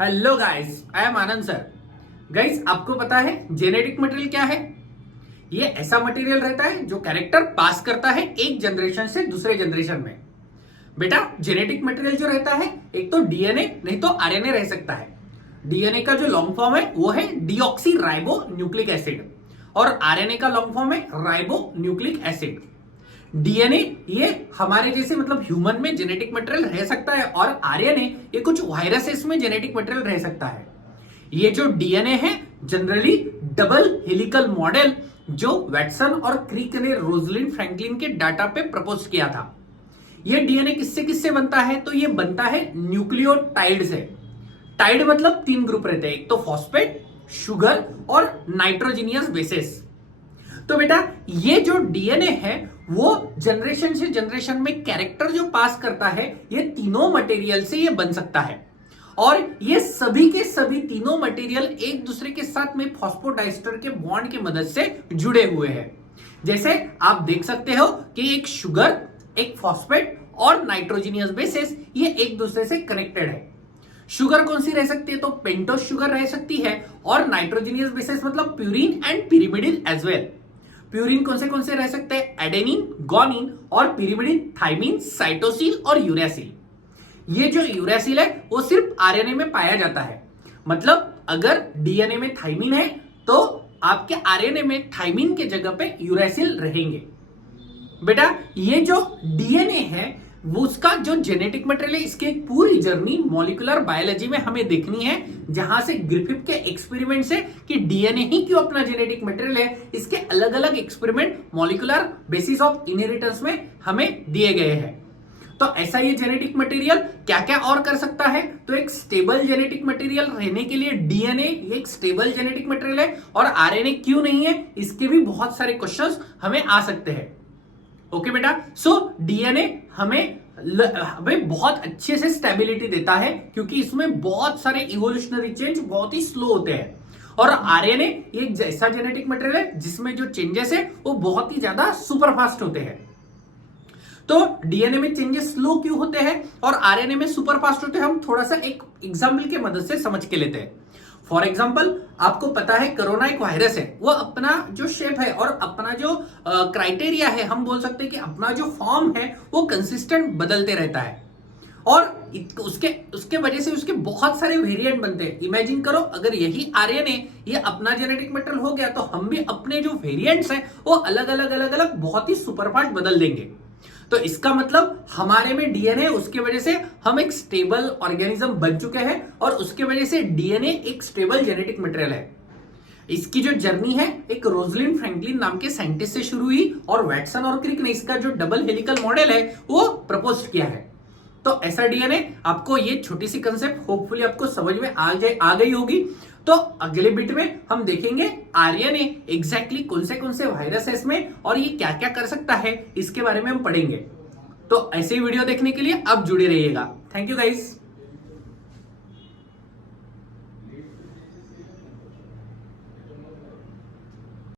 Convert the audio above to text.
Hello guys, I am Anand sir. Guys, आपको पता है जेनेटिक मटेरियल क्या है? ये ऐसा मटेरियल रहता है जो कैरेक्टर पास करता है एक जनरेशन से दूसरे जनरेशन में। बेटा, जेनेटिक मटेरियल जो रहता है एक तो डीएनए नहीं तो आरएनए रह सकता है। डीएनए का जो लॉन्ग फॉर्म है वो है डीऑक्सी राइबो न्यूक्लिक एसिड और आरएनए का लॉन्ग फॉर्म है राइबो न्यूक्लिक एसिड। डीएनए ये हमारे जैसे मतलब ह्यूमन में जेनेटिक मटेरियल रह सकता है और आरएनए ये कुछ वायरसेस में जेनेटिक मटेरियल रह सकता है। ये जो डीएनए है जनरली डबल हेलिकल मॉडल जो वैटसन और क्रिक ने रोजलिन फ्रैंकलिन के डाटा पे प्रपोज किया था। ये डीएनए किससे किससे बनता है? तो ये बनता है न्यूक्लियोटाइड से। टाइड मतलब 3 ग्रुप रहते हैं, एक तो फॉस्फेट, शुगर और नाइट्रोजिनियस बेसिस। तो बेटा, ये जो डीएनए है वो जनरेशन से जनरेशन में कैरेक्टर जो पास करता है ये तीनों मटेरियल से ये बन सकता है और ये सभी के सभी तीनों मटेरियल एक दूसरे के साथ में फॉस्फोडाइस्टर के बॉन्ड की मदद से जुड़े हुए हैं। जैसे आप देख सकते हो कि एक शुगर, एक फॉस्फेट और नाइट्रोजिनियस बेसिस ये एक दूसरे से कनेक्टेड है। शुगर कौन सी रह सकती है? तो पेंटोस शुगर रह सकती है और नाइट्रोजिनियस बेसिस मतलब purine and pyrimidine as well. Purine कौन से रह सकते हैं? एडेनिन, गोनिन और पिरिमिडिन थाइमिन, साइटोसिन और यूरेसिल। ये जो यूरेसिल है वो सिर्फ आरएनए में पाया जाता है। मतलब अगर डीएनए में थाइमिन है तो आपके आरएनए में थाइमिन के जगह पे यूरेसिल रहेंगे। बेटा, ये जो डीएनए है वो उसका जो जेनेटिक मटेरियल है इसकी एक पूरी जर्नी मॉलिक्यूलर बायोलॉजी में हमें देखनी है, जहां से ग्रिफिथ के एक्सपेरिमेंट से कि डीएनए ही क्यों अपना जेनेटिक मटेरियल है, इसके अलग अलग experiment molecular basis of inheritance में हमें दिए गए हैं। तो ऐसा ये जेनेटिक मटेरियल क्या क्या और कर सकता है? तो एक स्टेबल जेनेटिक मटेरियल रहने के लिए डीएनए ये एक स्टेबल जेनेटिक मटेरियल है और आरएनए क्यों नहीं है, इसके भी बहुत सारे क्वेश्चंस हमें आ सकते हैं। ओके बेटा, सो डीएनए हमें बहुत अच्छे से स्टेबिलिटी देता है क्योंकि इसमें बहुत सारे इवोल्यूशनरी चेंज बहुत ही स्लो होते हैं और आरएनए एक ऐसा जेनेटिक मटेरियल है जिसमें जो चेंजेस है वो बहुत ही ज्यादा सुपर फास्ट होते हैं। तो डीएनए में चेंजेस स्लो क्यों होते हैं और आरएनए में सुपर फास्ट होते हैं, हम थोड़ा सा एक एग्जाम्पल की मदद से समझ के लेते हैं। फॉर एग्जाम्पल, आपको पता है कोरोना एक वायरस है, वो अपना जो शेप है और अपना जो क्राइटेरिया है, हम बोल सकते हैं कि अपना जो फॉर्म है वो कंसिस्टेंट बदलते रहता है और उसके वजह से उसके बहुत सारे वेरिएंट बनते हैं। इमेजिन करो अगर यही आरएनए ये अपना जेनेटिक मटेरियल हो गया तो हम भी अपने जो वेरिएंट्स हैं वो अलग अलग बहुत ही सुपरफास्ट बदल देंगे। तो इसका मतलब हमारे में डीएनए, उसके वजह से हम एक स्टेबल ऑर्गेनिज्म बन चुके हैं और उसके वजह से डीएनए एक स्टेबल जेनेटिक मटेरियल है। इसकी जो जर्नी है एक रोजलिन फ्रैंकलिन नाम के साइंटिस्ट से शुरू हुई और वैटसन और क्रिक ने इसका जो डबल हेलिकल मॉडल है वो प्रपोज किया है। तो ऐसा डीएनए, आपको ये छोटी सी कंसेप्ट होपफुली आपको समझ में आ गई होगी। तो अगले बिट में हम देखेंगे आरएनए एग्जैक्टली कौन से वायरस है इसमें और ये क्या क्या कर सकता है इसके बारे में हम पढ़ेंगे। तो ऐसे ही वीडियो देखने के लिए आप जुड़े रहिएगा। Thank you guys.